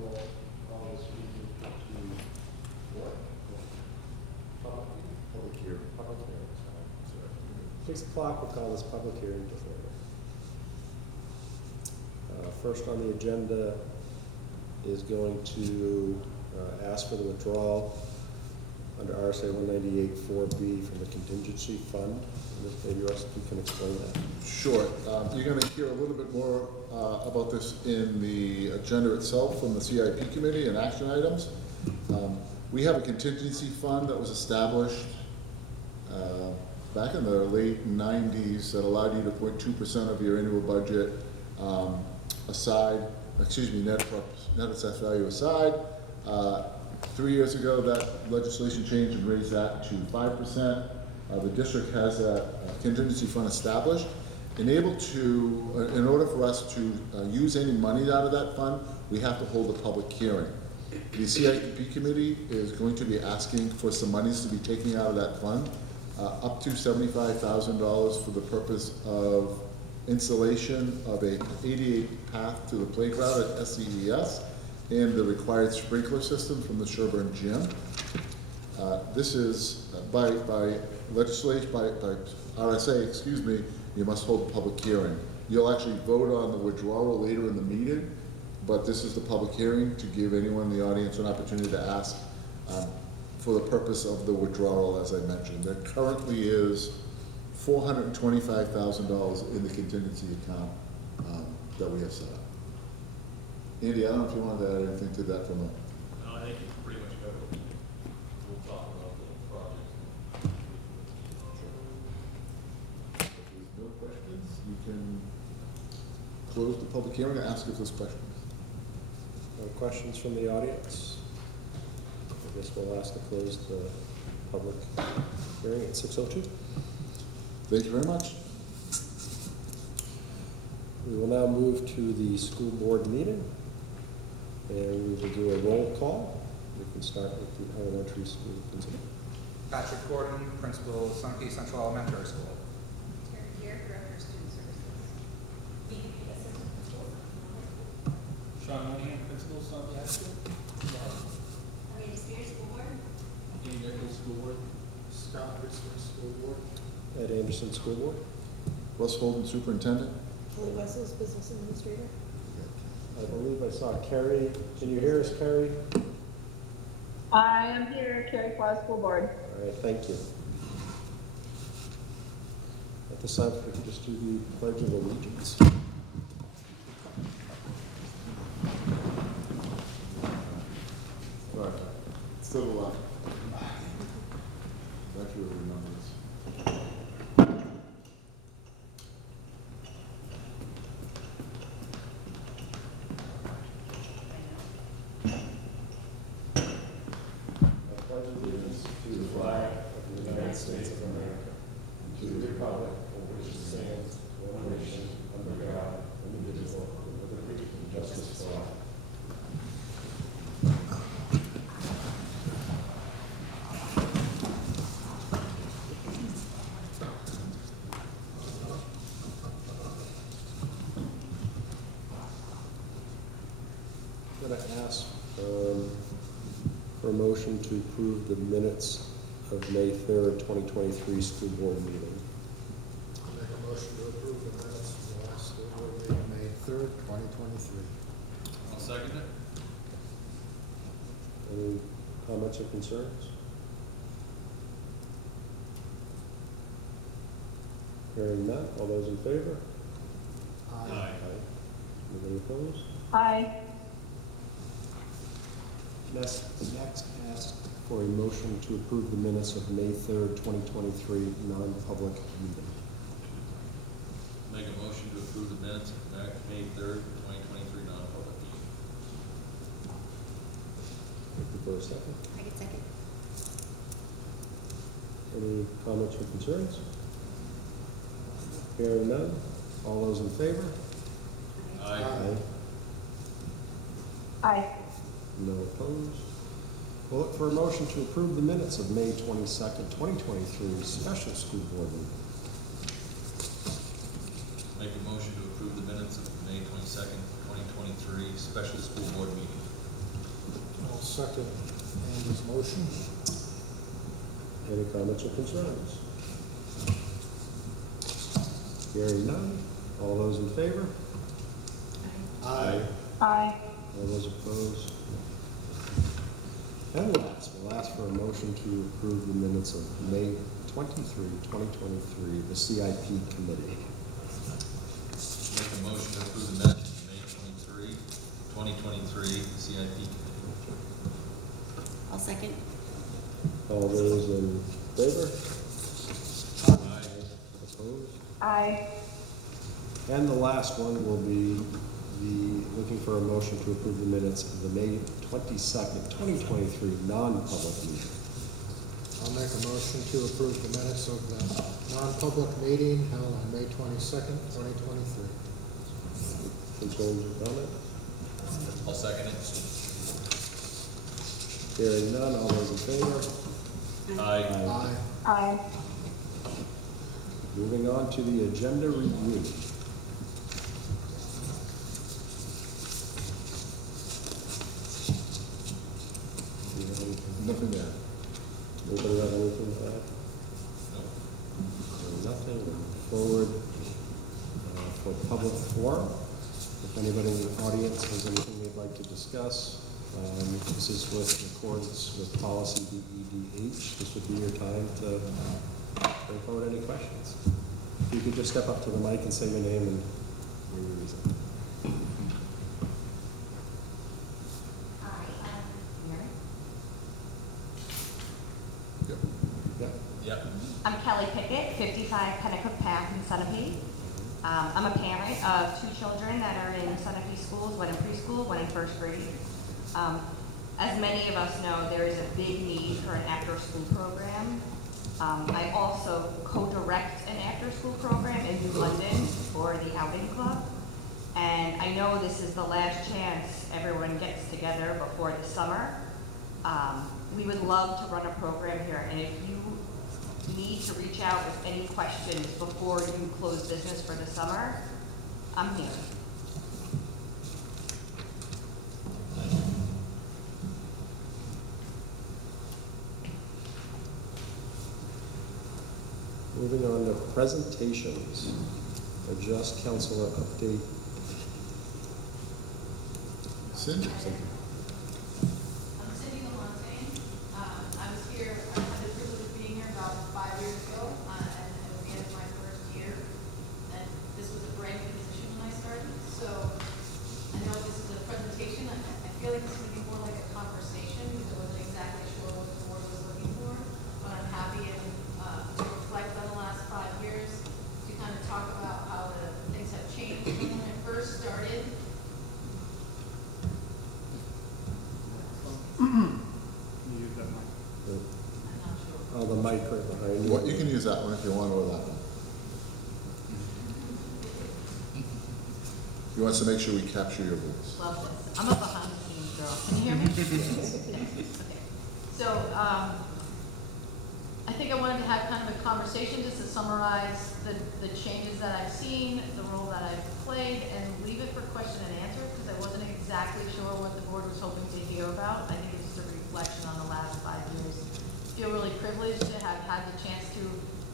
we'll call this meeting to what? Public hearing. Public hearing, sorry. 6 o'clock, we'll call this public hearing to order. First on the agenda is going to ask for the withdrawal under RSA 198(4)B from the contingency fund. Maybe Russ, you can explain that. Sure. You're going to hear a little bit more about this in the agenda itself from the CIP committee and action items. We have a contingency fund that was established back in the late 90s that allowed you to put 2% of your annual budget aside, net assessed value aside. 3 years ago, that legislation changed and raised that to 5%. The district has a contingency fund established. In order for us to use any money out of that fund, we have to hold a public hearing. The CIP committee is going to be asking for some monies to be taken out of that fund, up to $75,000 for the purpose of installation of a ADA path to the playground at SCES and the required sprinkler system from the Sherburne Gym. This is by legislation, by RSA, you must hold a public hearing. You'll actually vote on the withdrawal later in the meeting, but this is the public hearing to give anyone in the audience an opportunity to ask for the purpose of the withdrawal, as I mentioned. There currently is $425,000 in the contingency account that we have set up. Andy, I don't know if you wanted to add anything to that from a... No, I think you pretty much covered it. We'll talk about the project. If there's no questions, you can close the public hearing and ask if there's questions. No questions from the audience? I guess we'll ask to close the public hearing at 6:02. Thank you very much. We will now move to the school board meeting, and we will do a roll call. We can start with the elementary school principal. Patrick Gordon, Principal, Sunapee Central Elementary School. Terry Gear, Director of Student Services. VP, Assistant Principal. Sean Monahan, Principal, Sunapee High School. Amanda Spears, School Board. Dean Nichols, School Board. Scott Ritzler, School Board. Ed Anderson, school board. Russ Holden, Superintendent. Kelly Wessels, Business Administrator. I believe I saw Carrie. Can you hear us, Carrie? I am here, Carrie Claus, School Board. All right, thank you. At this time, if we could just do the Pledge of Allegiance. All right. Still alive. That's really remember this. States of America, and to the republic for which it stands, one nation, under God, indivisible, with liberty and justice for all. I'm going to ask for a motion to approve the minutes of May 3rd, 2023 school board meeting. I'll make a motion to approve the minutes from the last school board meeting, May 3rd, 2023. I'll second it. Any comments or concerns? Hearing none, all those in favor? Aye. Anybody opposed? Aye. Next, ask for a motion to approve the minutes of May 3rd, 2023 non-public meeting. Make a motion to approve the minutes of May 3rd, 2023 non-public meeting. Thank you for a second. I can second. Any comments or concerns? Hearing none, all those in favor? Aye. Aye. No opposed. We'll look for a motion to approve the minutes of May 22nd, 2023 special school board meeting. Make a motion to approve the minutes of May 22nd, 2023 special school board meeting. I'll second Andy's motion. Any comments or concerns? Hearing none, all those in favor? Aye. Aye. All those opposed? And last, we'll ask for a motion to approve the minutes of May 23, 2023, the CIP committee. Make a motion to approve the minutes of May 23, 2023, CIP committee. I'll second. All those in favor? Aye. Opposed? Aye. And the last one will be looking for a motion to approve the minutes of the May 22nd, 2023 non-public meeting. I'll make a motion to approve the minutes of the non-public meeting held on May 22nd, 2023. Concerns or comment? I'll second it. Hearing none, all those in favor? Aye. Aye. Aye. Moving on to the agenda review. Do you have anything? Nothing there. Anybody have anything to add? Nope. Nothing, we'll move forward for public forum. If anybody in the audience has anything they'd like to discuss, this is with accordance with policy DEDH. This would be your time to bring forward any questions. If you could just step up to the mic and say your name and your reason. Hi, Mary. Yep. Yeah. Yep. I'm Kelly Pickett, 55 Pennacook Path in Sunapee. I'm a parent of 2 children that are in Sunapee schools, one in preschool, one in first grade. As many of us know, there is a big need for an after-school program. I also co-direct an after-school program in New London for the Outing Club. And I know this is the last chance everyone gets together before the summer. We would love to run a program here, and if you need to reach out with any questions before you close business for the summer, I'm here. Moving on to presentations. Adjust counselor update. Cindy? I'm Cindy Lamontagne. I was here, I had the privilege of being here about 5 years ago, and it was the end of my first year. And this was a brand new position when I started. So I know this is a presentation. I feel like this would be more like a conversation because I wasn't exactly sure what the board was looking for. But I'm happy to reflect on the last 5 years to kind of talk about how the things have changed from when I first started. I'm not sure. Oh, the mic right behind you. What, you can use that one if you want, or that one. He wants to make sure we capture your voice. Love this. I'm a behind the scenes girl. Can you hear me? Okay. So, I think I wanted to have kind of a conversation just to summarize the changes that I've seen, the role that I've played, and leave it for question and answer because I wasn't exactly sure what the board was hoping to hear about. I think it's just a reflection on the last 5 years. I feel really privileged to have had the chance to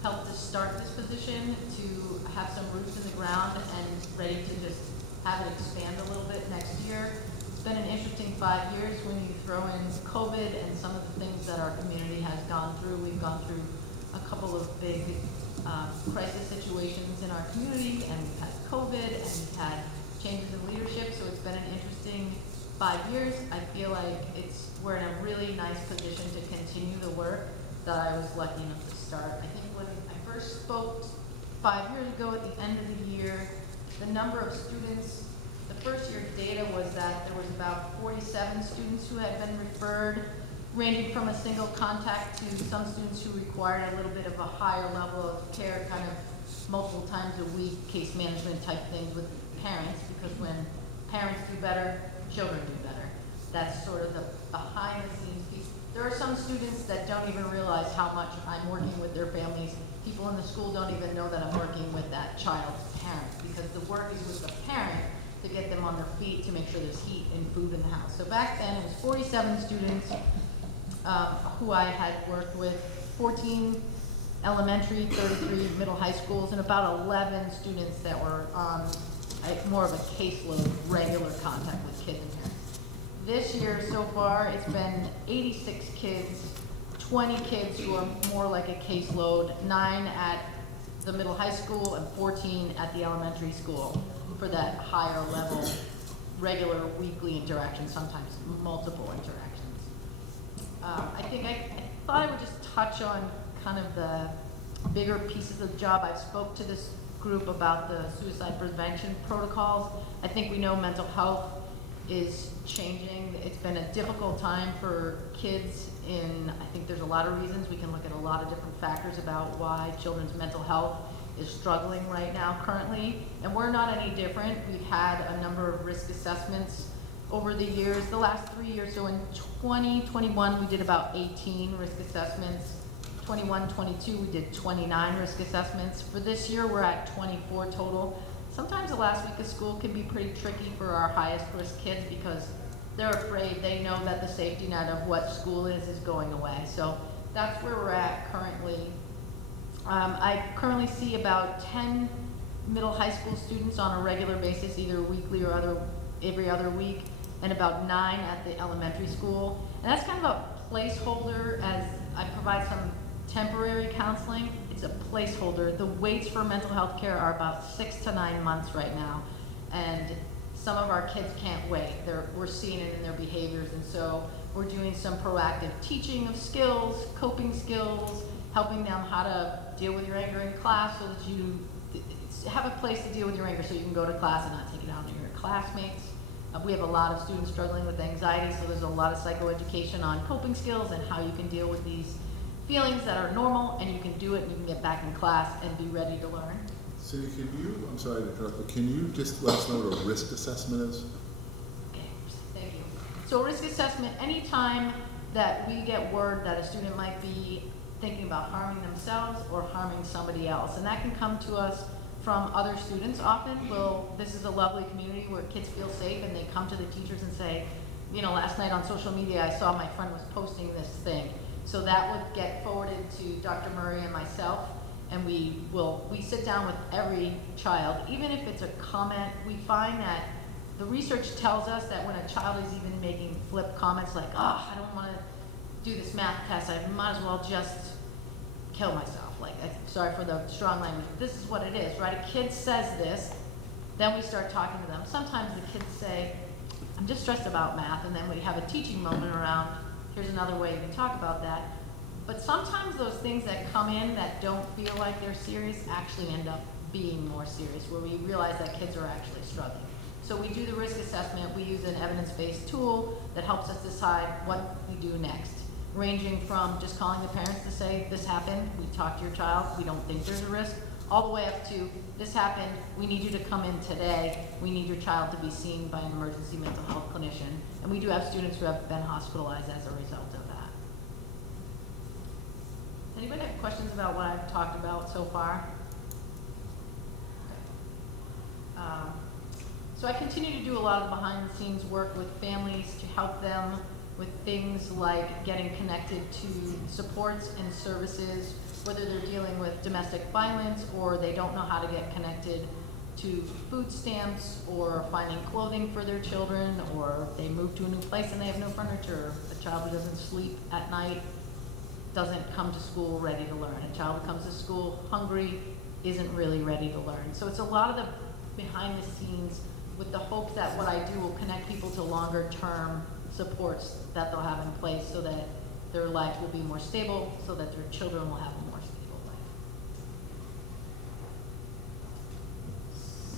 help to start this position, to have some roots in the ground and ready to just have it expand a little bit next year. It's been an interesting 5 years when you throw in COVID and some of the things that our community has gone through. We've gone through a couple of big crisis situations in our community, and we've had COVID, and we've had changes in leadership, so it's been an interesting 5 years. I feel like we're in a really nice position to continue the work that I was lucky enough to start. I think when I first spoke 5 years ago at the end of the year, the number of students, the first year data was that there was about 47 students who had been referred, ranging from a single contact to some students who required a little bit of a higher level of care, kind of multiple times a week, case management type things with parents, because when parents do better, children do better. That's sort of the behind the scenes piece. There are some students that don't even realize how much I'm working with their families. People in the school don't even know that I'm working with that child's parent, because the work is with the parent to get them on their feet, to make sure there's heat and food in the house. So back then, it was 47 students who I had worked with, 14 elementary, 33 middle high schools, and about 11 students that were on more of a caseload, regular contact with kids and parents. This year so far, it's been 86 kids, 20 kids who are more like a caseload, 9 at the middle high school and 14 at the elementary school for that higher level, regular weekly interaction, sometimes multiple interactions. I think I thought I would just touch on kind of the bigger pieces of the job. I spoke to this group about the suicide prevention protocols. I think we know mental health is changing. It's been a difficult time for kids I think there's a lot of reasons. We can look at a lot of different factors about why children's mental health is struggling right now currently, and we're not any different. We've had a number of risk assessments over the years, the last 3 years. So in 2021, we did about 18 risk assessments. 21, 22, we did 29 risk assessments. For this year, we're at 24 total. Sometimes the last week of school can be pretty tricky for our highest risk kids because they're afraid. They know that the safety net of what school is going away. So that's where we're at currently. I currently see about 10 middle high school students on a regular basis, either weekly or every other week, and about 9 at the elementary school. And that's kind of a placeholder as I provide some temporary counseling. It's a placeholder. The waits for mental health care are about 6 to 9 months right now. And some of our kids can't wait. We're seeing it in their behaviors. And so we're doing some proactive teaching of skills, coping skills, helping them how to deal with your anger in class so that you have a place to deal with your anger so you can go to class and not take it out on your classmates. We have a lot of students struggling with anxiety, so there's a lot of psychoeducation on coping skills and how you can deal with these feelings that are normal, and you can do it and you can get back in class and be ready to learn. Cindy, I'm sorry to interrupt, but can you just let us know what a risk assessment is? Okay, thank you. So risk assessment, anytime that we get word that a student might be thinking about harming themselves or harming somebody else, and that can come to us from other students often. This is a lovely community where kids feel safe and they come to the teachers and say, you know, last night on social media I saw my friend was posting this thing. So that would get forwarded to Dr. Murray and myself, and we sit down with every child. Even if it's a comment, we find that the research tells us that when a child is even making flip comments like, oh, I don't want to do this math test, I might as well just kill myself. Like, sorry for the strong language, but this is what it is, right? A kid says this, then we start talking to them. Sometimes the kids say, I'm just stressed about math, and then we have a teaching moment around, here's another way you can talk about that. But sometimes those things that come in that don't feel like they're serious actually end up being more serious, where we realize that kids are actually struggling. So we do the risk assessment. We use an evidence-based tool that helps us decide what we do next, ranging from just calling the parents to say, this happened, we talked to your child, we don't think there's a risk, all the way up to, this happened, we need you to come in today, we need your child to be seen by an emergency mental health clinician. And we do have students who have been hospitalized as a result of that. Anybody have questions about what I've talked about so far? Okay. So I continue to do a lot of behind-the-scenes work with families to help them with things like getting connected to supports and services, whether they're dealing with domestic violence or they don't know how to get connected to food stamps or finding clothing for their children, or they move to a new place and they have no furniture. A child who doesn't sleep at night doesn't come to school ready to learn. A child who comes to school hungry isn't really ready to learn. So it's a lot of the behind the scenes with the hope that what I do will connect people to longer term supports that they'll have in place so that their lives will be more stable, so that their children will have a more stable life.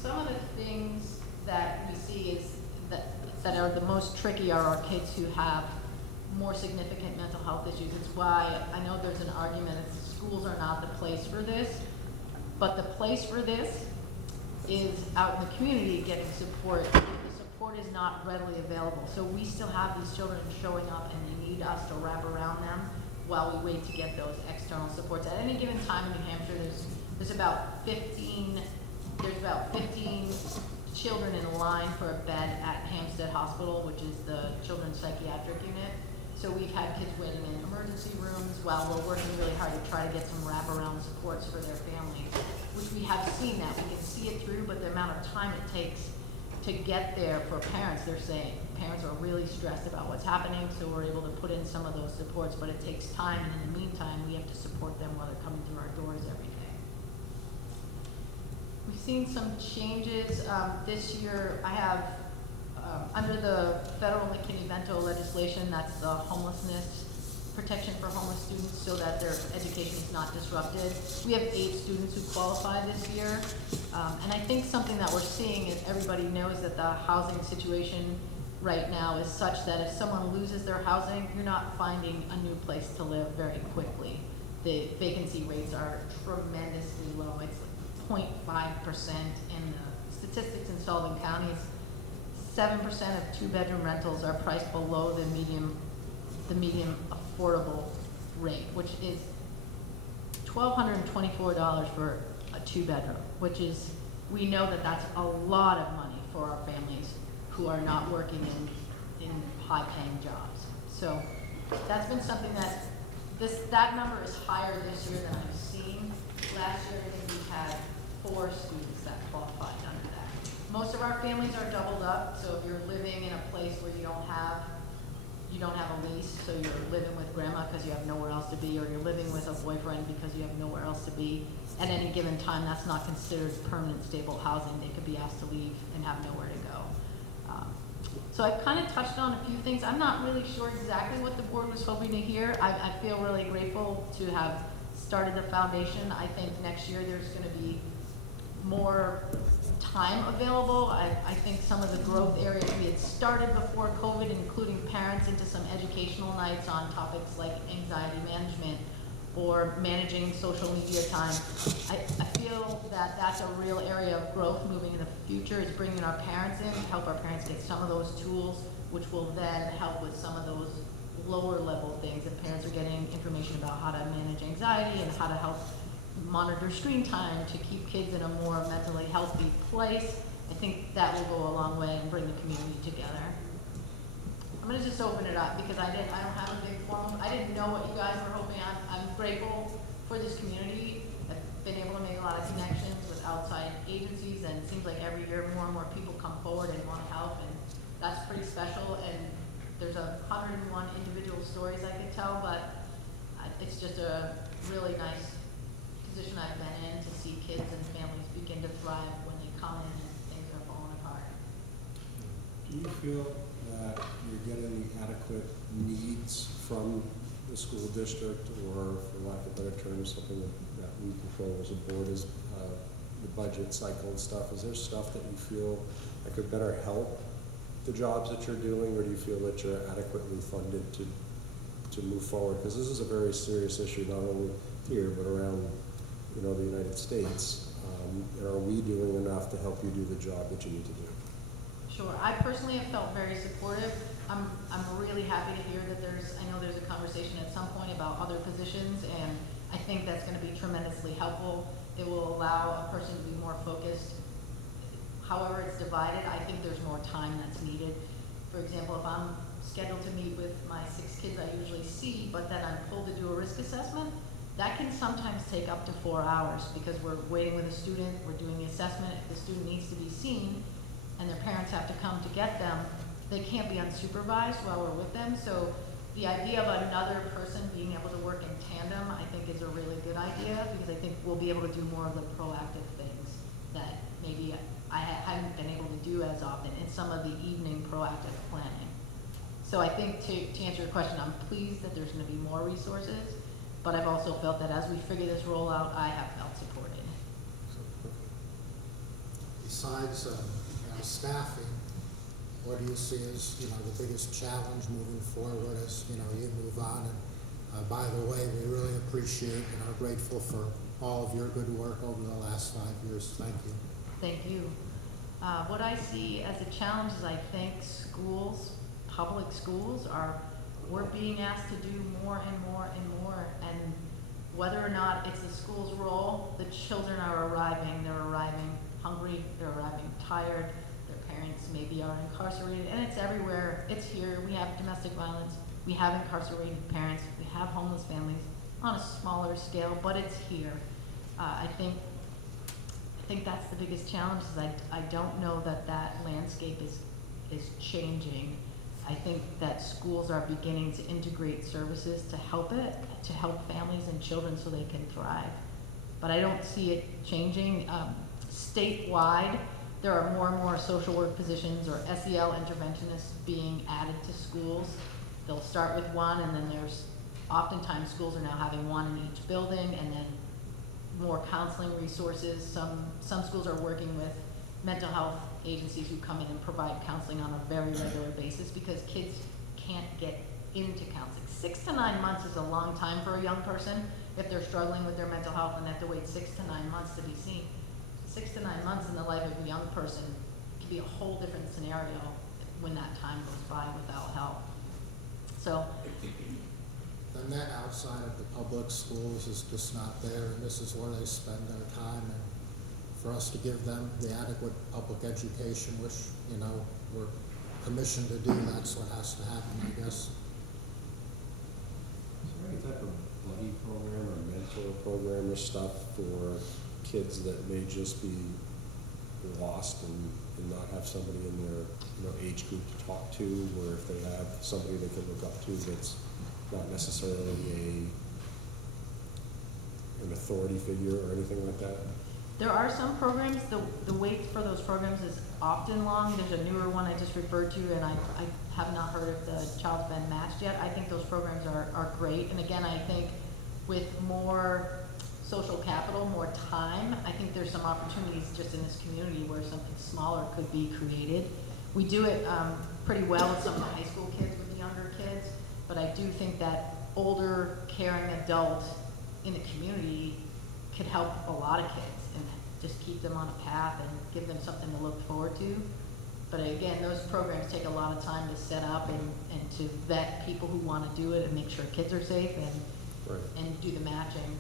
Some of the things that we see is that are the most tricky are our kids who have more significant mental health issues. It's why I know there's an argument that schools are not the place for this, but the place for this is out in the community getting support. If the support is not readily available. So we still have these children showing up and they need us to wrap around them while we wait to get those external supports. At any given time in New Hampshire, there's about 15 children in line for a bed at Hampstead Hospital, which is the children's psychiatric unit. So we've had kids waiting in emergency rooms while we're working really hard to try to get some wraparound supports for their families, which we have seen that. We can see it through, but the amount of time it takes to get there for parents, they're saying parents are really stressed about what's happening, so we're able to put in some of those supports, but it takes time, and in the meantime, we have to support them while they're coming through our doors every day. We've seen some changes. This year, I have, under the federal McKinney-Vento legislation, that's the homelessness protection for homeless students so that their education is not disrupted. We have 8 students who qualify this year. And I think something that we're seeing is everybody knows that the housing situation right now is such that if someone loses their housing, you're not finding a new place to live very quickly. The vacancy rates are tremendously low. It's 0.5%, and the statistics in Sullivan County is 7% of 2-bedroom rentals are priced below the median affordable rate, which is $1,224 for a 2-bedroom, which is, we know that that's a lot of money for our families who are not working in high-paying jobs. So that's been something that that number is higher this year than I've seen. Last year, I think we had 4 students that qualified under that. Most of our families are doubled up, so if you're living in a place where you don't have a lease, so you're living with grandma because you have nowhere else to be, or you're living with a boyfriend because you have nowhere else to be, at any given time, that's not considered permanent stable housing. They could be asked to leave and have nowhere to go. So I've kind of touched on a few things. I'm not really sure exactly what the board was hoping to hear. I feel really grateful to have started the foundation. I think next year there's going to be more time available. I think some of the growth areas we had started before COVID, including parents into some educational nights on topics like anxiety management or managing social media time. I feel that that's a real area of growth moving in the future, is bringing our parents in, help our parents get some of those tools, which will then help with some of those lower level things. If parents are getting information about how to manage anxiety and how to help monitor screen time to keep kids in a more mentally healthy place, I think that will go a long way and bring the community together. I'm gonna just open it up because I don't have a big forum. I didn't know what you guys were hoping. I'm grateful for this community. I've been able to make a lot of connections with outside agencies, and it seems like every year more and more people come forward and want to help, and that's pretty special. And there's 101 individual stories I could tell, but it's just a really nice position I've been in to see kids and families begin to thrive when they come in and things are falling apart. Do you feel that you're getting the adequate needs from the school district, or for lack of better terms, something that we control as a board is the budget cycle and stuff? Is there stuff that you feel that could better help the jobs that you're doing, or do you feel that you're adequately funded to move forward? Because this is a very serious issue, not only here, but around the United States. And are we doing enough to help you do the job that you need to do? Sure. I personally have felt very supportive. I'm really happy to hear that I know there's a conversation at some point about other positions, and I think that's going to be tremendously helpful. It will allow a person to be more focused. However it's divided, I think there's more time that's needed. For example, if I'm scheduled to meet with my 6 kids I usually see, but then I'm pulled to do a risk assessment, that can sometimes take up to 4 hours because we're waiting with a student, we're doing the assessment. If the student needs to be seen and their parents have to come to get them, they can't be unsupervised while we're with them. So the idea of another person being able to work in tandem, I think, is a really good idea, because I think we'll be able to do more of the proactive things that maybe I haven't been able to do as often in some of the evening proactive planning. So I think to answer your question, I'm pleased that there's going to be more resources, but I've also felt that as we figure this role out, I have felt supported. Besides staffing, what do you see as the biggest challenge moving forward as you move on? And by the way, we really appreciate and are grateful for all of your good work over the last 5 years. Thank you. Thank you. What I see as a challenge is I think public schools we're being asked to do more and more and more, and whether or not it's the school's role, the children are arriving. They're arriving hungry, they're arriving tired, parents maybe are incarcerated, and it's everywhere, it's here, we have domestic violence, we have incarcerated parents, we have homeless families on a smaller scale, but it's here. I think that's the biggest challenge, is I don't know that that landscape is changing. I think that schools are beginning to integrate services to help families and children so they can thrive. But I don't see it changing. Statewide, there are more and more social work positions or SEL interventionists being added to schools. They'll start with one, and then oftentimes schools are now having one in each building, and then more counseling resources. Some schools are working with mental health agencies who come in and provide counseling on a very regular basis, because kids can't get into counseling. 6 to 9 months is a long time for a young person if they're struggling with their mental health and have to wait 6 to 9 months to be seen. 6 to 9 months in the life of a young person can be a whole different scenario when that time goes by without help. So, The net outside of the public schools is just not there, and this is where they spend their time, and for us to give them the adequate public education, which, you know, we're commissioned to do, that's what has to happen, I guess. Is there any type of buddy program or mentor program or stuff for kids that may just be lost and not have somebody in their, you know, age group to talk to, or if they have somebody they can look up to that's not necessarily an authority figure or anything like that? there are some programs, the wait for those programs is often long. There's a newer one I just referred to, and I have not heard if the child's been matched yet. I think those programs are great, and again, I think with more social capital, more time, I think there's some opportunities just in this community where something smaller could be created. We do it pretty well with some of the high school kids, with the younger kids, but I do think that older, caring adult in the community could help a lot of kids and just keep them on a path and give them something to look forward to. But again, those programs take a lot of time to set up and to vet people who want to do it and make sure kids are safe and do the matching.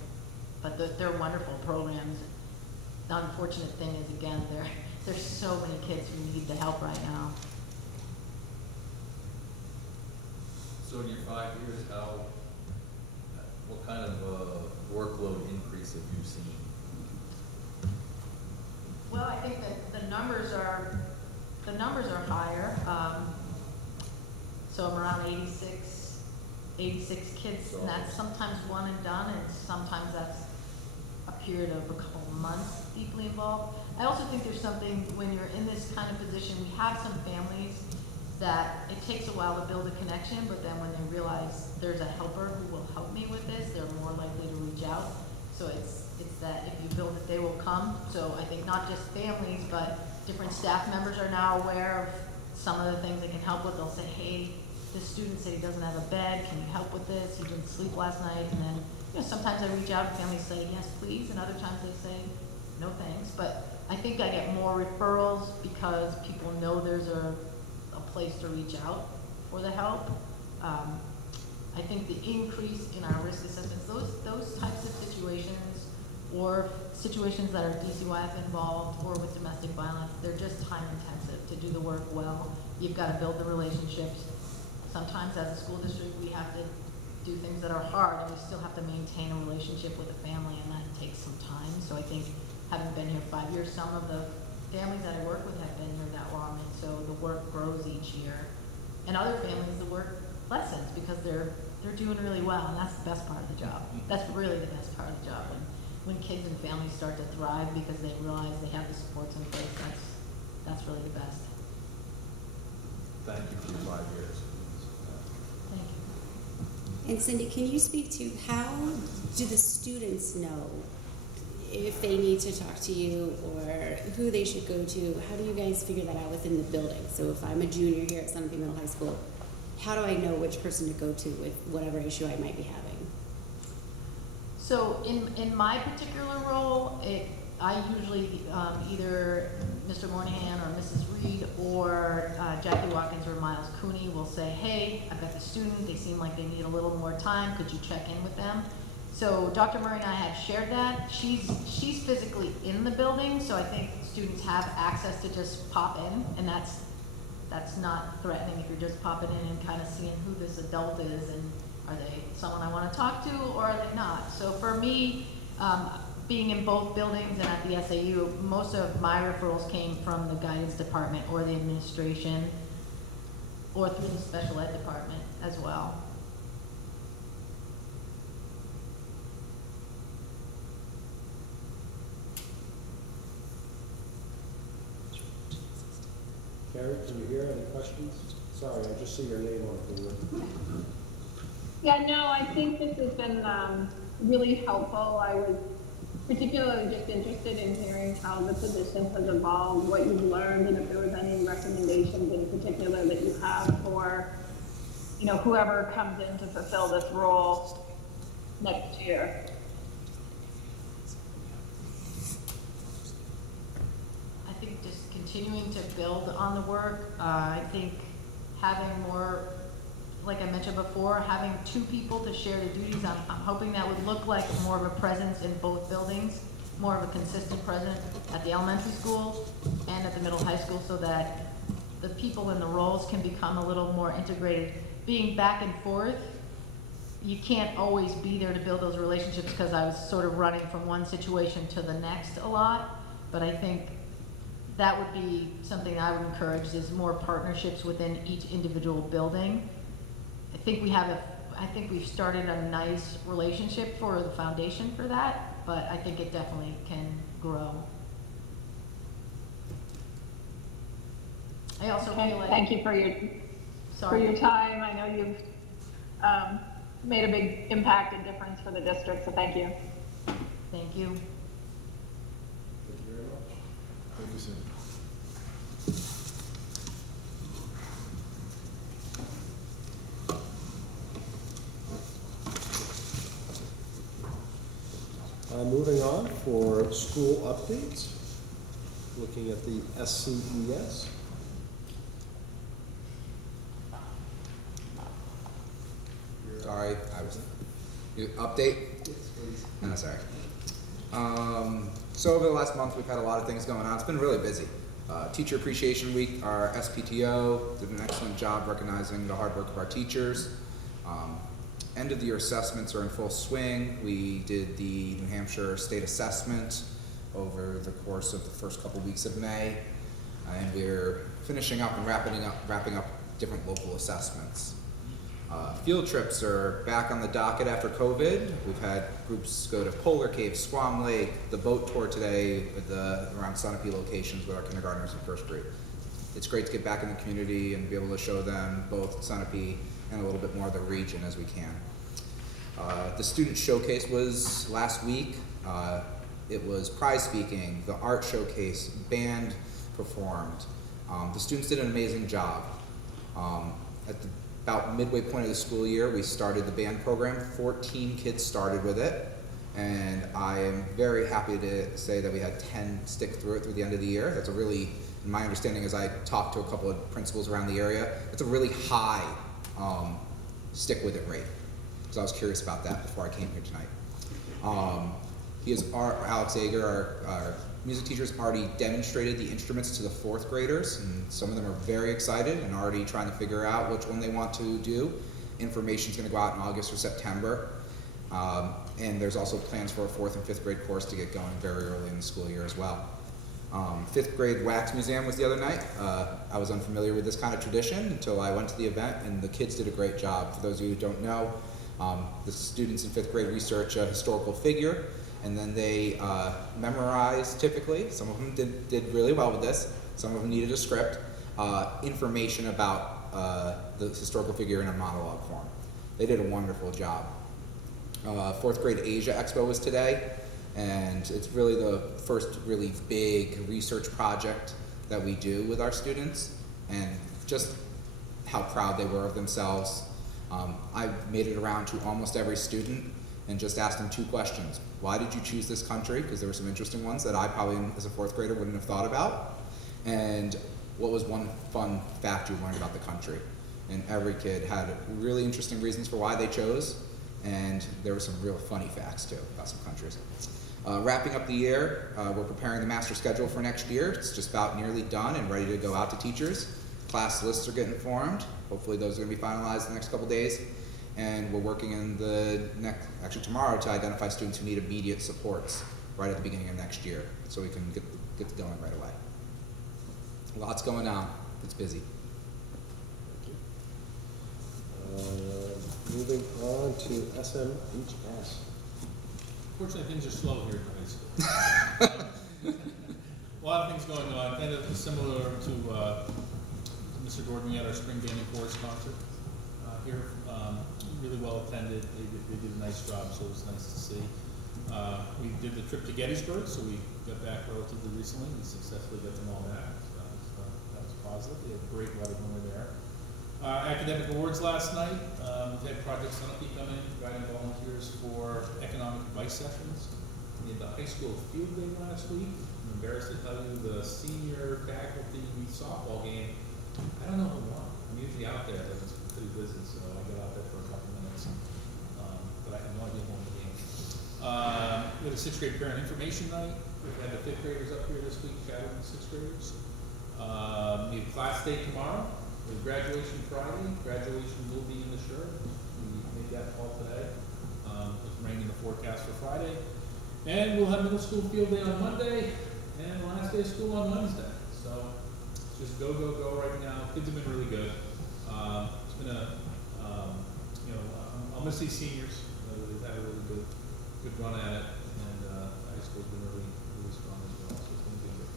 But they're wonderful programs. The unfortunate thing is, again, there's so many kids who need the help right now. So in your 5 years, what kind of workload increase have you seen? Well, I think that the numbers are higher. So I'm around 86 kids, and that's sometimes one and done, and sometimes that's a period of a couple months deeply involved. I also think there's something, when you're in this kind of position, we have some families that it takes a while to build a connection, but then when they realize there's a helper who will help me with this, they're more likely to reach out. So it's that if you build it, they will come. So I think not just families, but different staff members are now aware of some of the things they can help with. They'll say, hey, this student said he doesn't have a bed, can you help with this? He didn't sleep last night. And then, you know, sometimes I reach out and families say, yes, please, and other times they say, no thanks. But I think I get more referrals because people know there's a place to reach out for the help. I think the increase in our risk assessments, those types of situations, or situations that are DCYF involved or with domestic violence, they're just time intensive to do the work well. You've got to build the relationships. Sometimes as a school district, we have to do things that are hard, and we still have to maintain a relationship with a family, and that takes some time. So I think, having been here 5 years, some of the families that I work with have been here that long, and so the work grows each year. And other families, the work lessens because they're doing really well, and that's the best part of the job. That's really the best part of the job. When kids and families start to thrive because they realize they have the supports in place, that's really the best. Thank you for your 5 years. Thank you. And Cindy, can you speak to how do the students know if they need to talk to you or who they should go to? How do you guys figure that out within the building? So if I'm a junior here at Sunapee Middle High School, how do I know which person to go to with whatever issue I might be having? So in my particular role, I usually either Mr. Moynihan or Mrs. Reed or Jackie Watkins or Miles Cooney will say, hey, I've got the student, they seem like they need a little more time, could you check in with them? So Dr. Murray and I had shared that. She's physically in the building, so I think students have access to just pop in, and that's not threatening if you're just popping in and kind of seeing who this adult is and are they someone I want to talk to or are they not. So for me, being in both buildings and at the SAU, most of my referrals came from the guidance department or the administration or through the special ed department as well. Carrie, can you hear any questions? Sorry, I just see your name on the board. Yeah, no, I think this has been really helpful. I was particularly just interested in hearing how the position has evolved, what you've learned, and if there was any recommendations in particular that you have for, you know, whoever comes in to fulfill this role next year. I think just continuing to build on the work. I think having more, like I mentioned before, having 2 people to share the duties. I'm hoping that would look like more of a presence in both buildings, more of a consistent presence at the elementary school and at the middle high school, so that the people in the roles can become a little more integrated. Being back and forth, you can't always be there to build those relationships, because I was sort of running from one situation to the next a lot. But I think that would be something I would encourage, is more partnerships within each individual building. I think we've started a nice relationship for the foundation for that, but I think it definitely can grow. I also feel like. Thank you for your time. I know you've made a big impact and difference for the district, so thank you. Thank you. Thank you very much. Thank you, Cindy. Moving on for school updates, looking at the SCES. Sorry, I was, update? No, sorry. So over the last month, we've had a lot of things going on. It's been really busy. Teacher Appreciation Week, our SPTO did an excellent job recognizing the hard work of our teachers. End of the year assessments are in full swing. We did the New Hampshire State Assessment over the course of the first couple weeks of May, and we're finishing up and wrapping up different local assessments. Field trips are back on the docket after COVID. We've had groups go to Polar Cave, Squam Lake, the boat tour today with around Sunapee locations with our kindergartners in first grade. It's great to get back in the community and be able to show them both Sunapee and a little bit more of the region as we can. The student showcase was last week. It was prize speaking, the art showcase, band performed. The students did an amazing job. At about midway point of the school year, we started the band program. 14 kids started with it, and I am very happy to say that we had 10 stick through it through the end of the year. That's a really, my understanding as I talked to a couple of principals around the area, it's a really high stick with it rate. So I was curious about that before I came here tonight. Alex Ager, our music teacher, has already demonstrated the instruments to the 4th graders, and some of them are very excited and already trying to figure out which one they want to do. Information's going to go out in August or September. And there's also plans for a 4th and 5th grade course to get going very early in the school year as well. 5th grade wax museum was the other night. I was unfamiliar with this kind of tradition until I went to the event, and the kids did a great job. For those of you who don't know, the students in 5th grade research a historical figure, and then they memorize, typically, some of them did really well with this, some of them needed a script, information about the historical figure in a monologue form. They did a wonderful job. 4th grade Asia Expo was today, and it's really the first really big research project that we do with our students, and just how proud they were of themselves. I made it around to almost every student and just asked them 2 questions. Why did you choose this country? Because there were some interesting ones that I probably, as a 4th grader, wouldn't have thought about. And what was one fun fact you learned about the country? And every kid had really interesting reasons for why they chose. And there were some real funny facts too about some countries. Wrapping up the year, we're preparing the master schedule for next year. It's just about nearly done and ready to go out to teachers. Class lists are getting formed. Hopefully those are going to be finalized in the next couple days. And we're working in actually tomorrow, to identify students who need immediate supports right at the beginning of next year, so we can get going right away. Lots going on. It's busy. Moving on to SMHS. Fortunately, things are slow here in high school. A lot of things going on, kind of similar to Mr. Gordon. We had our spring band and chorus concert here, really well attended. They did a nice job, so it was nice to see. We did the trip to Gettysburg, so we got back relatively recently. We successfully got them all back. So that was positive. We had great weather when we were there. Academic awards last night. We had Project Sunapee come in, providing volunteers for economic advice sessions. We had the high school field day last week. I'm embarrassed to tell you the senior faculty softball game. I don't know who won. I'm usually out there, but it's pretty busy, so I got out there for a couple minutes. But I have no idea who won the game. We had a 6th grade parent information night. We had the 5th graders up here this week chatting with the 6th graders. We have class day tomorrow. We have graduation Friday. Graduation will be in the shirt. We made that call today. It's raining in the forecast for Friday. And we'll have middle school field day on Monday and the last day of school on Wednesday. So it's just go, go, go right now. Kids have been really good. It's been I'm gonna see seniors. They've had a really good run at it, and high school's been really, really strong as well. So it's gonna be good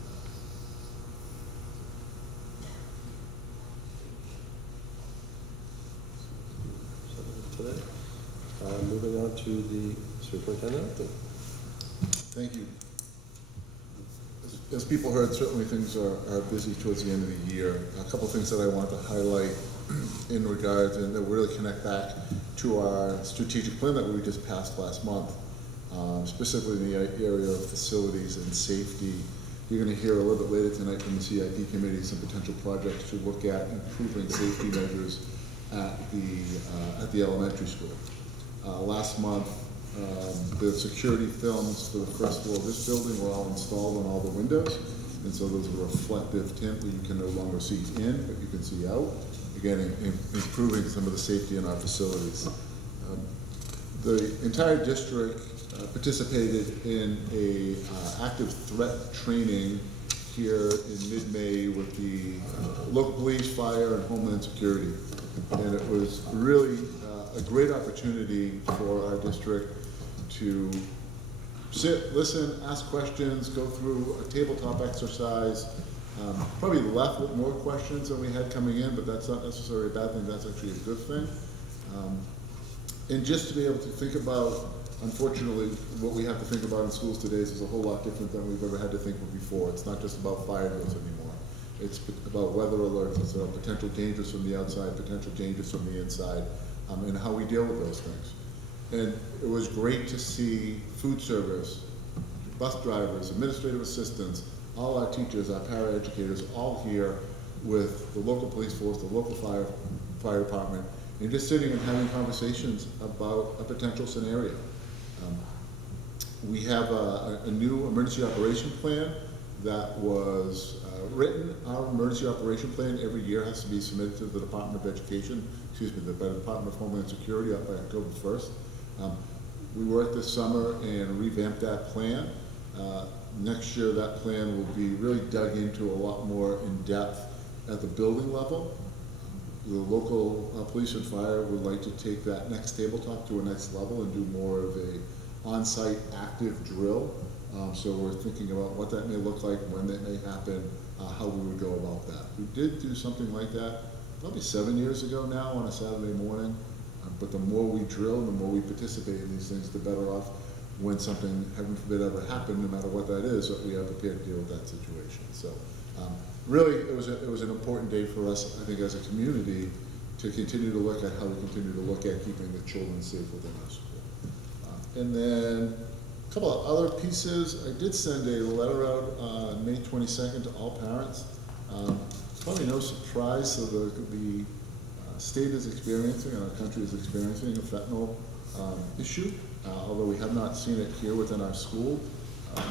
for them. Today. Moving on to the superintendent. Thank you. As people heard, certainly things are busy towards the end of the year. A couple things that I want to highlight in regards, and that really connect back to our strategic plan that we just passed last month, specifically in the area of facilities and safety. You're going to hear a little bit later tonight from the CIP committee some potential projects to look at improving safety measures at the elementary school. Last month, the security films for the first floor of this building were all installed on all the windows, and so those are reflective tint where you can no longer see in, but you can see out. Again, improving some of the safety in our facilities. The entire district participated in a active threat training here in mid-May with the local police, fire, and Homeland Security. And it was really a great opportunity for our district to sit, listen, ask questions, go through a tabletop exercise. Probably left with more questions than we had coming in, but that's not necessarily a bad thing. That's actually a good thing. And just to be able to think about, unfortunately, what we have to think about in schools today is a whole lot different than we've ever had to think of before. It's not just about fire drills anymore. It's about weather alerts. It's about potential dangers from the outside, potential dangers from the inside, and how we deal with those things. And it was great to see food service, bus drivers, administrative assistants, all our teachers, our paraeducators, all here with the local police force, the local fire department, and just sitting and having conversations about a potential scenario. We have a new emergency operation plan that was written. Our emergency operation plan every year has to be submitted to the Department of Education, by the Department of Homeland Security by October 1st. We worked this summer and revamped that plan. Next year, that plan will be really dug into a lot more in depth at the building level. The local police and fire would like to take that next tabletop to a next level and do more of a on-site active drill. So we're thinking about what that may look like, when that may happen, how we would go about that. We did do something like that probably 7 years ago now on a Saturday morning. But the more we drill, the more we participate in these things, the better off when something, heaven forbid, ever happened, no matter what that is, that we are prepared to deal with that situation. So really, it was an important day for us, I think, as a community, to continue to look at how we continue to look at keeping the children safe within our school. And then a couple of other pieces. I did send a letter out on May 22nd to all parents. Probably no surprise, so the state is experiencing, and our country is experiencing, a fentanyl issue, although we have not seen it here within our school.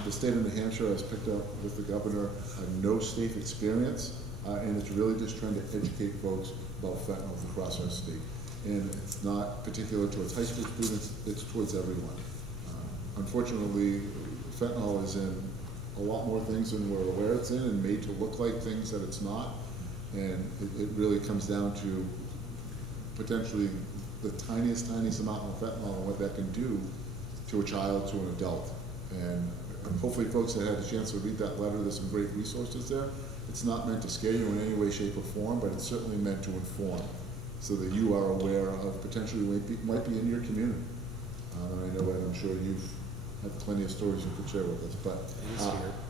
The state of New Hampshire has picked up with the governor a no safe experience, and it's really just trying to educate folks about fentanyl across our state. And it's not particular towards high school students, it's towards everyone. Unfortunately, fentanyl is in a lot more things than we're aware it's in, and made to look like things that it's not. And it really comes down to potentially the tiniest amount of fentanyl and what that can do to a child, to an adult. And hopefully folks that had a chance to read that letter, there's some great resources there. It's not meant to scare you in any way, shape, or form, but it's certainly meant to inform, so that you are aware of potentially might be in your community. And I know that I'm sure you've had plenty of stories you could share with us, but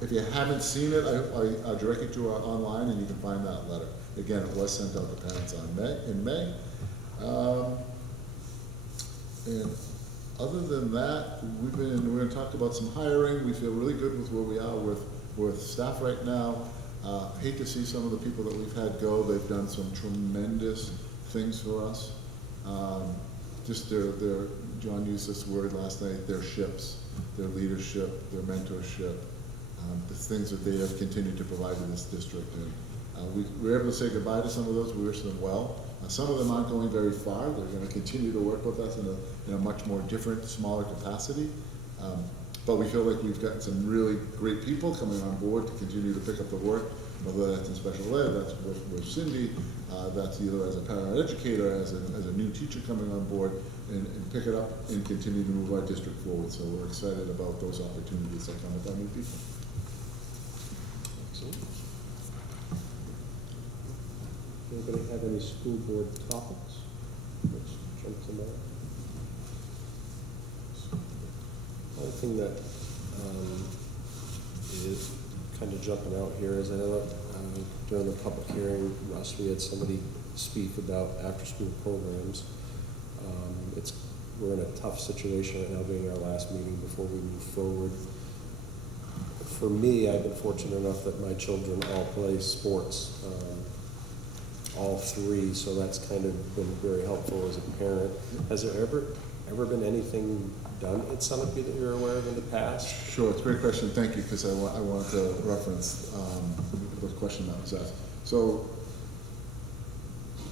if you haven't seen it, I direct you to online, and you can find that letter. Again, it was sent out to parents in May. And other than that, we're going to talk about some hiring. We feel really good with where we are with staff right now. Hate to see some of the people that we've had go. They've done some tremendous things for us. Just their John used this word last night, their ships, their leadership, their mentorship, the things that they have continued to provide to this district. And we were able to say goodbye to some of those. We wish them well. Some of them aren't going very far. They're going to continue to work with us in a much more different, smaller capacity. But we feel like we've gotten some really great people coming on board to continue to pick up the work, whether that's in special ed, that's with Cindy, that's either as a paraeducator, as a new teacher coming on board, and pick it up and continue to move our district forward. So we're excited about those opportunities that come with our new people. Excellent. Anybody have any school board topics? Let's jump to that. One thing that is kind of jumping out here is I know during the public hearing, Russ, we had somebody speak about after-school programs. We're in a tough situation right now, being our last meeting before we move forward. For me, I've been fortunate enough that my children all play sports, all three, so that's kind of been very helpful as a parent. Has there ever been anything done at Sunapee that you're aware of in the past? Sure, it's a great question. Thank you, because I wanted to reference the question that was asked. So,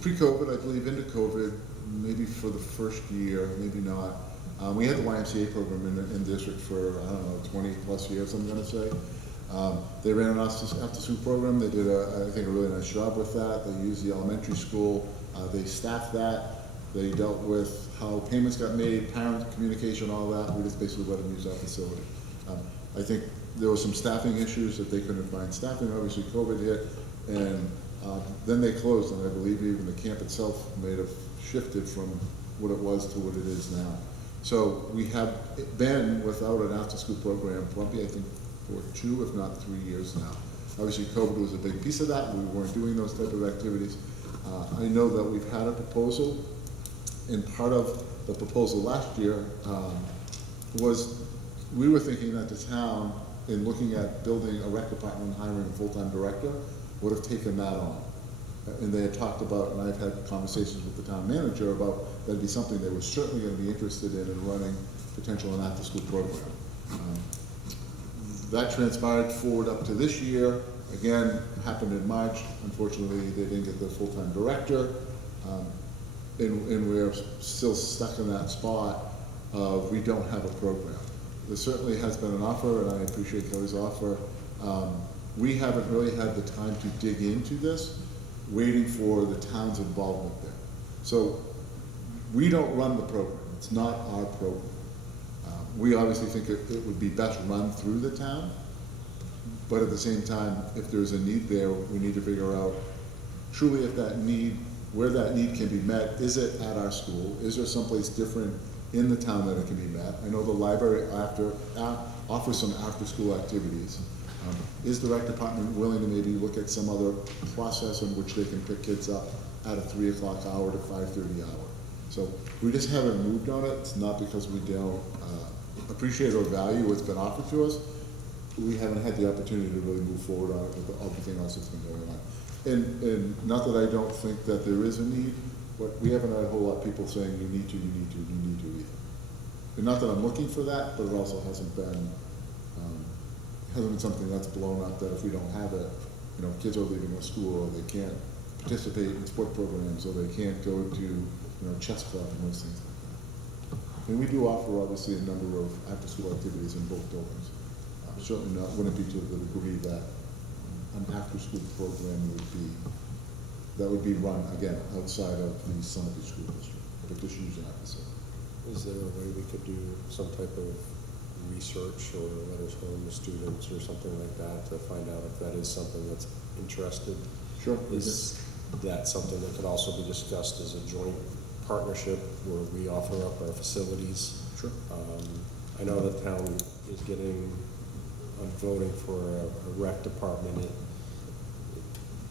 pre-COVID, I believe, into COVID, maybe for the first year, maybe not, we had the YMCA program in the district for, I don't know, 20 plus years, I'm going to say. They ran an after-school program. They did, I think, a really nice job with that. They used the elementary school. They staffed that. They dealt with how payments got made, parent communication, all that. We just basically let them use our facility. I think there were some staffing issues that they couldn't find staffing. Obviously, COVID hit, and then they closed, and I believe even the camp itself may have shifted from what it was to what it is now. So we have been without an after-school program probably, I think, for 2, if not 3 years now. Obviously, COVID was a big piece of that. We weren't doing those type of activities. I know that we've had a proposal, and part of the proposal last year was we were thinking that the town, in looking at building a rec department and hiring a full-time director, would have taken that on. And they had talked about, and I've had conversations with the town manager about that'd be something they were certainly going to be interested in running potential an after-school program. That transpired forward up to this year. Again, happened in March. Unfortunately, they didn't get the full-time director. And we're still stuck in that spot of we don't have a program. There certainly has been an offer, and I appreciate Kelly's offer. We haven't really had the time to dig into this, waiting for the town's involvement there. So we don't run the program. It's not our program. We obviously think it would be best run through the town, but at the same time, if there's a need there, we need to figure out truly if that need, where that need can be met. Is it at our school? Is there someplace different in the town that it can be met? I know the library offers some after-school activities. Is the rec department willing to maybe look at some other process in which they can pick kids up at a 3 o'clock hour to 5:30 hour? So we just haven't moved on it. It's not because we don't appreciate or value what's been offered to us. We haven't had the opportunity to really move forward on it with everything else that's been going on. And not that I don't think that there is a need, but we haven't had a whole lot of people saying you need to either. And not that I'm looking for that, but it also hasn't been something that's blown up, that if we don't have it, you know, kids are leaving the school, or they can't participate in sport programs, or they can't go to, you know, chess club and those things like that. And we do offer, obviously, a number of after-school activities in both buildings. Certainly not, wouldn't be to the degree that an after-school program would be run, again, outside of the Sunapee School District, but just using that facility. Is there a way we could do some type of research or letters home to students or something like that to find out if that is something that's interested? Sure. Is that something that could also be discussed as a joint partnership where we offer up our facilities? Sure. I know the town is getting, voting for a rec department. It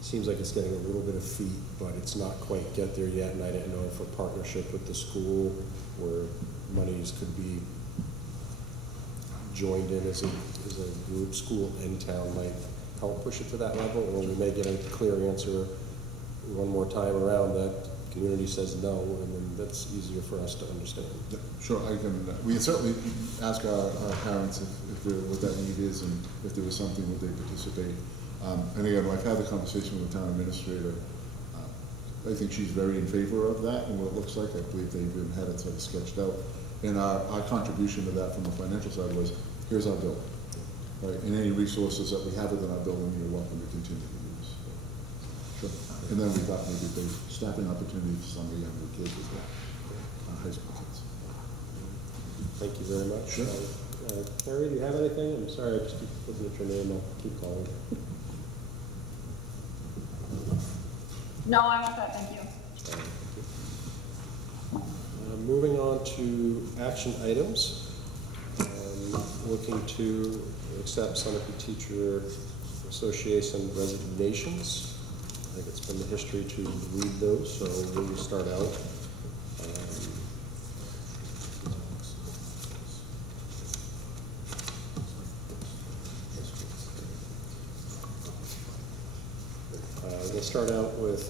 seems like it's getting a little bit of feet, but it's not quite get there yet, and I didn't know if a partnership with the school where monies could be joined in as a group, school and town, might help push it to that level, or we may get a clear answer one more time around that community says no, and then that's easier for us to understand. Yeah, sure, we can certainly ask our parents what that need is, and if there was something, would they participate. And again, I've had the conversation with the town administrator. I think she's very in favor of that and what it looks like. I believe they've even had it sort of sketched out. And our contribution to that from the financial side was, here's our building. Right? And any resources that we have within our building, you're welcome to continue to use. Sure. And then we thought maybe they staffing opportunities for some of the younger kids as well, high school kids. Thank you very much. Sure. Carrie, do you have anything? I'm sorry, I just keep looking at your name. I'll keep calling. No, I'm all set, thank you. Moving on to action items. Looking to accept Sunapee Teacher Association resignations. I think it's been the history to read those, so we'll start out. We'll start out with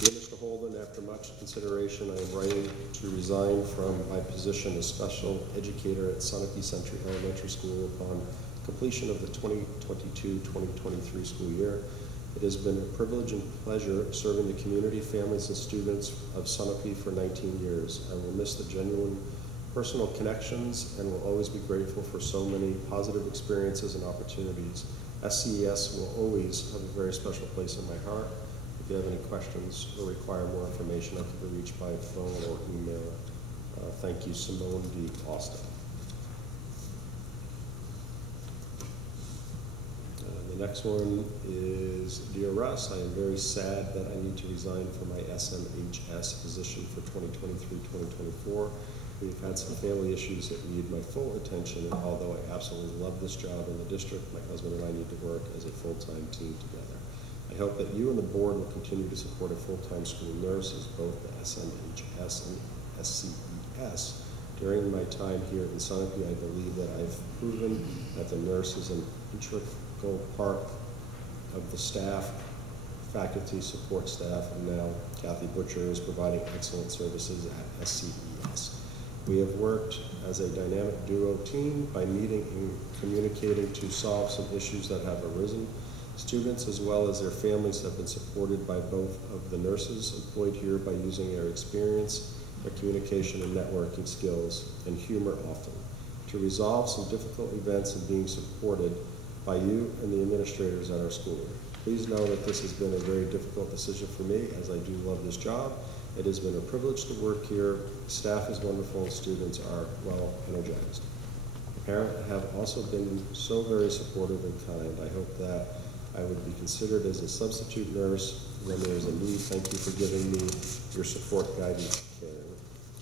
dear Mr. Holden, after much consideration, I am writing to resign from my position as special educator at Sunapee Century Elementary School upon completion of the 2022-2023 school year. It has been a privilege and pleasure serving the community, families, and students of Sunapee for 19 years. I will miss the genuine personal connections and will always be grateful for so many positive experiences and opportunities. SCES will always have a very special place in my heart. If you have any questions or require more information, I can be reached by phone or email. Thank you, Simone D. Austin. The next one is, Dear Russ, I am very sad that I need to resign from my SMHS position for 2023-2024. We've had some family issues that need my full attention, and although I absolutely love this job in the district, my husband and I need to work as a full-time team together. I hope that you and the board will continue to support a full-time school nurse as both the SMHS and SCES. During my time here in Sunapee, I believe that I've proven that the nurse is an integral part of the staff, faculty, support staff, and now Kathy Butcher is providing excellent services at SCES. We have worked as a dynamic duo team by meeting and communicating to solve some issues that have arisen. Students as well as their families have been supported by both of the nurses employed here by using their experience, their communication and networking skills, and humor often, to resolve some difficult events and being supported by you and the administrators at our school. Please know that this has been a very difficult decision for me, as I do love this job. It has been a privilege to work here. Staff is wonderful and students are well energized. Parents have also been so very supportive and kind. I hope that I would be considered as a substitute nurse when there is a need. Thank you for giving me your support, guidance, care.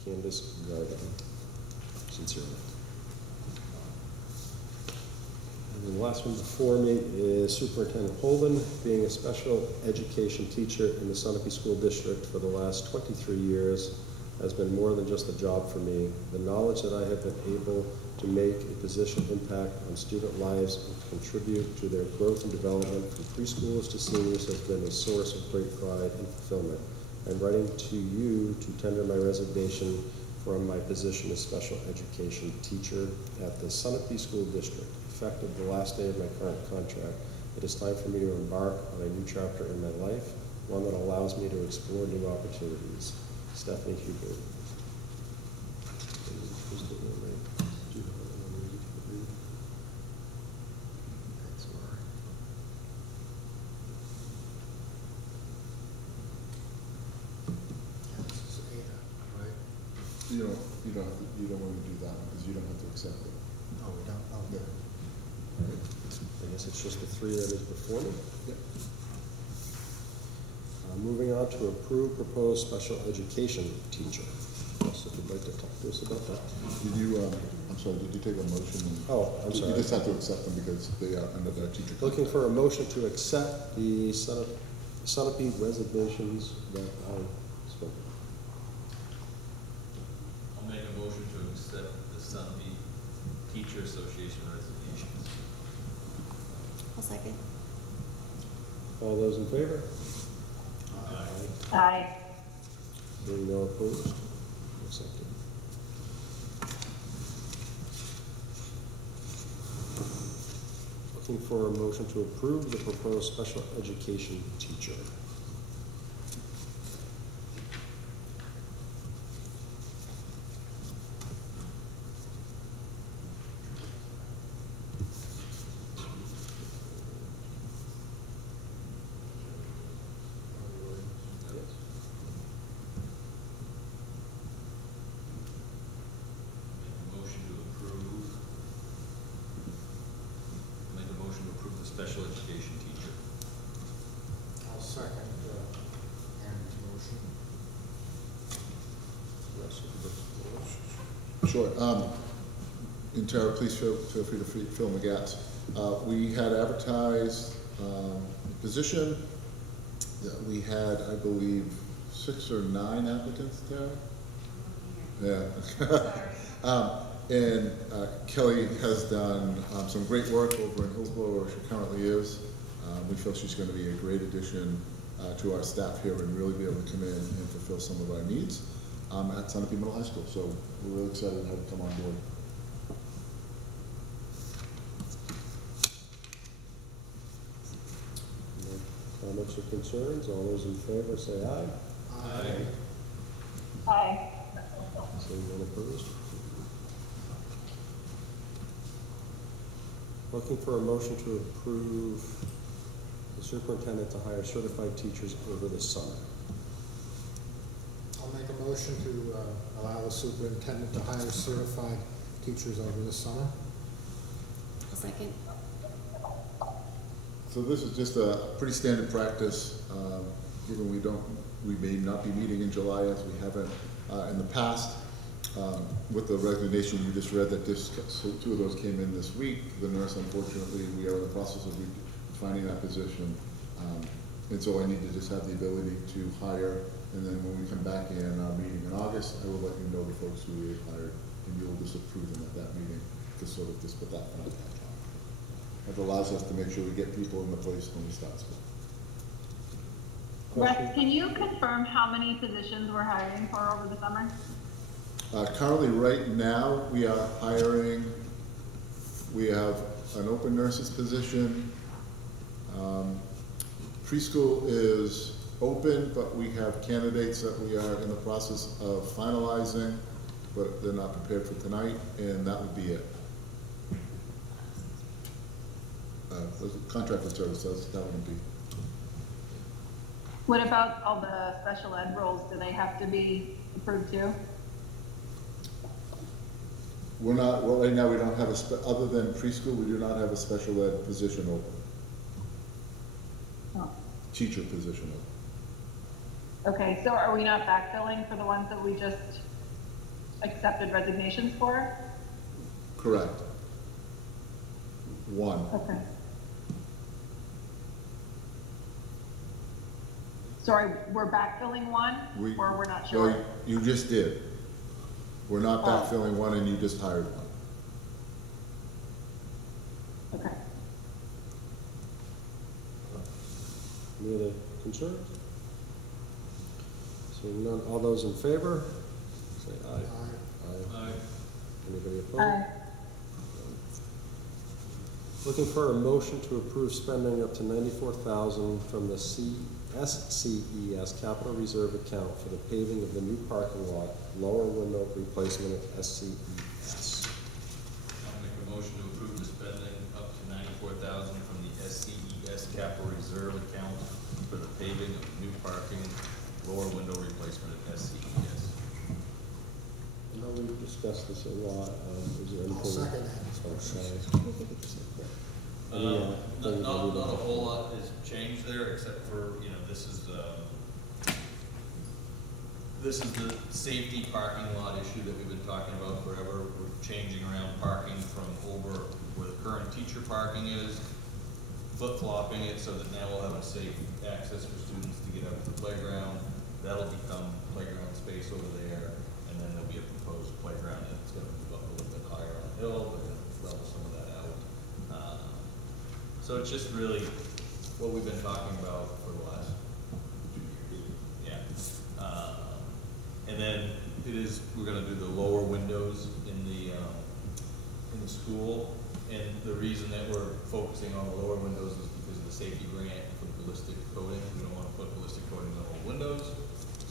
Candace Garden. Sincerely. And the last one before me is Superintendent Holden. Being a special education teacher in the Sunapee School District for the last 23 years has been more than just a job for me. The knowledge that I have been able to make a positive impact on student lives and contribute to their growth and development from preschoolers to seniors has been a source of great pride and fulfillment. I'm writing to you to tender my resignation from my position as special education teacher at the Sunapee School District. Effective the last day of my current contract, it is time for me to embark on a new chapter in my life, one that allows me to explore new opportunities. Stephanie Huber. Who's the one that- do you have that one ready to read? Thanks, Laura. Yeah, this is Ada, right? You don't want to do that because you don't have to accept it. Oh, we don't, oh, Yeah. All right. I guess it's just the three that is before me. Yep. Moving on to approve proposed special education teacher. Yes, if you'd like to talk to us about that. Did you, I'm sorry, did you take a motion? Oh, I'm sorry. You just have to accept them because they are under the teacher. Looking for a motion to accept the Sunapee resignations that I spoke. I'll make a motion to accept the Sunapee Teacher Association resignations. I'll second. All those in favor? Aye. Hearing no opposed? Accepted. Looking for a motion to approve the proposed special education teacher. Make a motion to approve the special education teacher. I'll second Aaron's motion. Rest of the- Sure. And Tara, please feel free to fill in the gaps. We had advertised the position. That we had, I believe, 6 or 9 applicants, Tara? Yeah. And Kelly has done some great work over in Hillsborough, where she currently is. We feel she's going to be a great addition to our staff here and really be able to come in and fulfill some of our needs at Sunapee Middle High School. So we're really excited to have her come on board. No comments or concerns? All those in favor say aye. Aye. Aye. Seeing none opposed? Looking for a motion to approve the superintendent to hire certified teachers over the summer. I'll make a motion to allow the superintendent to hire certified teachers over the summer. I'll second. So this is just a pretty standard practice, given we may not be meeting in July as we haven't in the past. With the resignation you just read, that so 2 of those came in this week. The nurse, unfortunately, we are in the process of finding that position. And so I need to just have the ability to hire, and then when we come back in our meeting in August, I will let you know the folks who we hired, and you'll just approve them at that meeting to sort of just put that on. It allows us to make sure we get people in the place when we start school. Rex, can you confirm how many positions we're hiring for over the summer? Currently, right now, we are hiring, we have an open nurse's position. Preschool is open, but we have candidates that we are in the process of finalizing, but they're not prepared for tonight, and that would be it. Contracted services, that wouldn't be. What about all the special ed roles? Do they have to be approved too? We're not, well, right now, we don't have other than preschool, we do not have a special ed position open. Oh. Teacher position open. Okay, so are we not backfilling for the ones that we just accepted resignations for? Correct. 1. Okay. Sorry, we're backfilling one, or we're not sure? Well, you just did. We're not Oh. backfilling one, and you just hired one. Okay. Any other concerns? Seeing none, all those in favor? say aye. Aye. Aye. Anybody opposed? Aye. Looking for a motion to approve spending up to $94,000 from the SCES Capital Reserve account for the paving of the new parking lot, lower window replacement at SCES. I'll make a motion to approve the spending up to $94,000 from the SCES Capital Reserve account for the paving of new parking, lower window replacement at SCES. I know we've discussed this a lot. Is there anything? I'll second that. Oh, sorry. Not a whole lot has changed there, except for, this is the safety parking lot issue that we've been talking about forever. We're changing around parking from over where the current teacher parking is, flip-flopping it so that now we'll have a safe access for students to get out to the playground. That'll become playground space over there, and then there'll be a proposed playground that's gonna move up a little bit higher on the hill, but level some of that out. So it's just really what we've been talking about for the last 2 years. Yeah. And then we're gonna do the lower windows in the school. And the reason that we're focusing on the lower windows is because of the safety grant for ballistic coating. We don't wanna put ballistic coatings on all windows,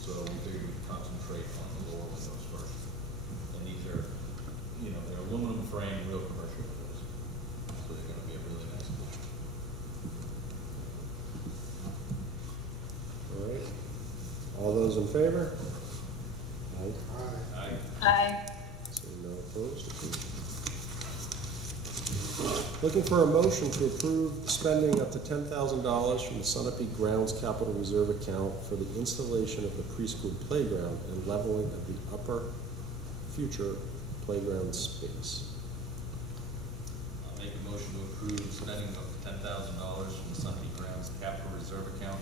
so we figured we'd concentrate on the lower windows first. And these are, they're aluminum frame, real commercial windows. So they're gonna be a really nice look. All right. All those in favor? Aye. Aye. Aye. Seeing no opposed, approved. Looking for a motion to approve spending up to $10,000 from the Sunapee Grounds Capital Reserve account for the installation of the preschool playground and leveling of the upper future playground space. I'll make a motion to approve spending up to $10,000 from the Sunapee Grounds Capital Reserve account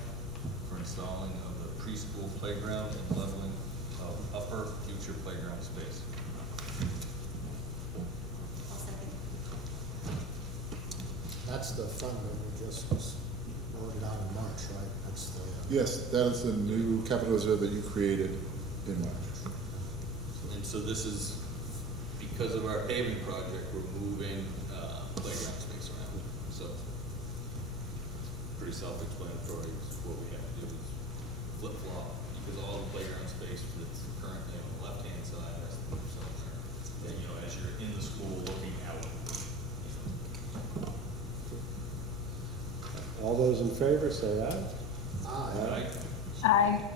for installing of the preschool playground and leveling of upper future playground space. I'll second. That's the fund that we just voted on in March, right? That's the, Yes, that is the new capital reserve that you created in March. And so this is, because of our paving project, we're moving playground space around. So pretty self-explanatory. What we have to do is flip-flop, because all the playground space that's currently on the left-hand side has to move somewhere. And, as you're in the school looking out. All those in favor say aye. aye. Aye.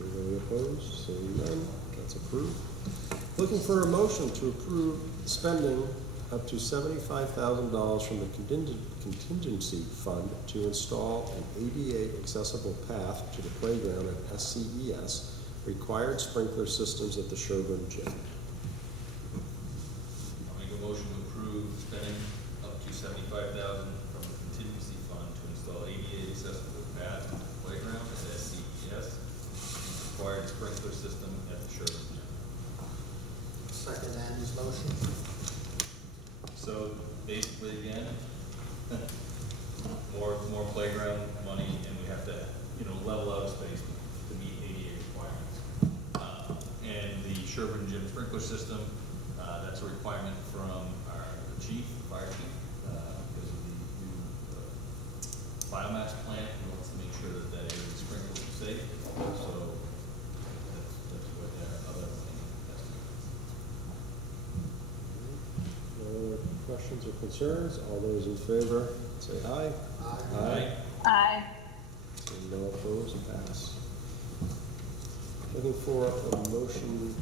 Anybody opposed? Seeing none, that's approved. Looking for a motion to approve spending up to $75,000 from the contingency fund to install an ADA accessible path to the playground at SCES, required sprinkler systems at the Sherburne Gym. I'll make a motion to approve spending up to $75,000 from the contingency fund to install ADA accessible path to the playground at SCES, required sprinkler system at the Sherburne Gym. Second Andy's motion. So basically, again, more playground money, and we have to, level out space to meet ADA requirements. And the Sherburne Gym sprinkler system, that's a requirement from the chief, the fire chief, because of the new biomass plant. He wants to make sure that that area is sprinkled and safe. So that's what their other thing has to do. No other questions or concerns? All those in favor say aye. Aye. Aye. Seeing no opposed, pass. Looking for a motion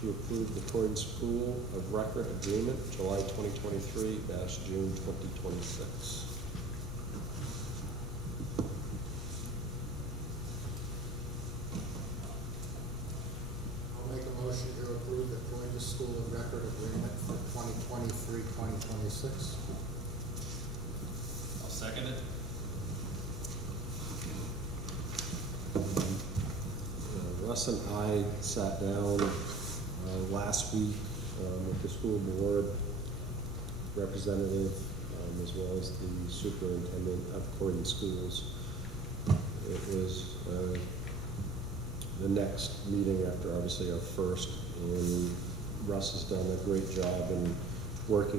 to approve the Croydon School of Record Agreement, July 2023 - June 2026. I'll make a motion to approve the Croydon School of Record agreement for 2023-2026. I'll second it. Russ and I sat down last week with the school board representative, as well as the superintendent of Croydon Schools. It was the next meeting after obviously our first, and Russ has done a great job in working